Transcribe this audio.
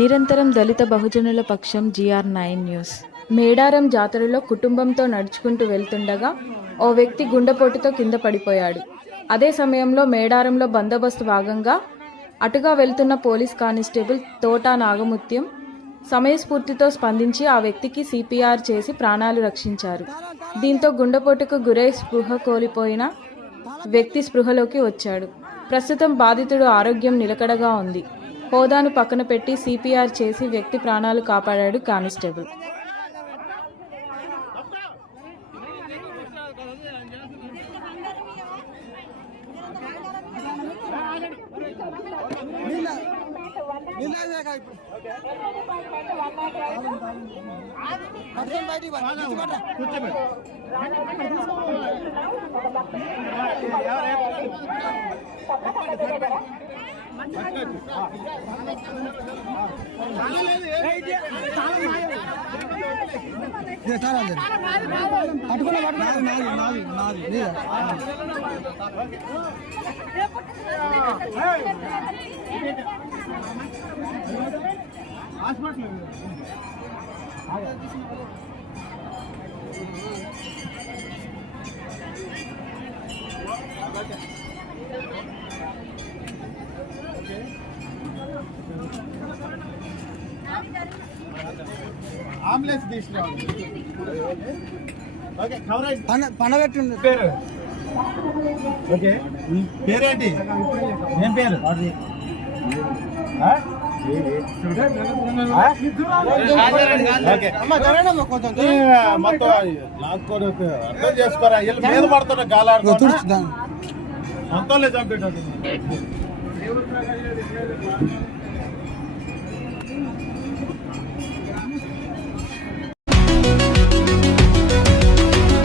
నిరంతరం దళిత బహుజనుల పక్షం GR9 న్యూస్. మేడారం జాతరలో కుటుంబంతో నడుచుకుంటూ వెళ్తుండగా ఓ వ్యక్తి గుండెపోటుతో కింద పడిపోయాడు. అదే సమయంలో మేడారంలో బందోబస్తు భాగంగా అటుగా వెళ్తున్న పోలీస్ కానిస్టేబుల్ తోటా నాగముత్యం సమయస్ఫూర్తితో స్పందించి ఆ వ్యక్తికి CPR చేసి ప్రాణాలు రక్షించారు. దీంతో గుండెపోటుకు గురై స్పృహ కోల్పోయిన వ్యక్తి స్పృహలోకి వచ్చాడు. ప్రస్తుతం బాధితుడు ఆరోగ్యం నిలకడగా ఉంది. హోదాను పక్కన పెట్టి CPR చేసి వ్యక్తి ప్రాణాలు కాపాడాడు కానిస్టేబుల్. అంబులెన్స్ తీసుకురావాలి. ఓకే, కవరేజ్ పండబెట్టింది పేరు. ఓకే, పేరేంటి? ఏం పేరు? మొత్తం లాక్కొని అర్థం చేసుకోరా. మీద పడుతున్న గాలాడుకో మొత్తం చంపేట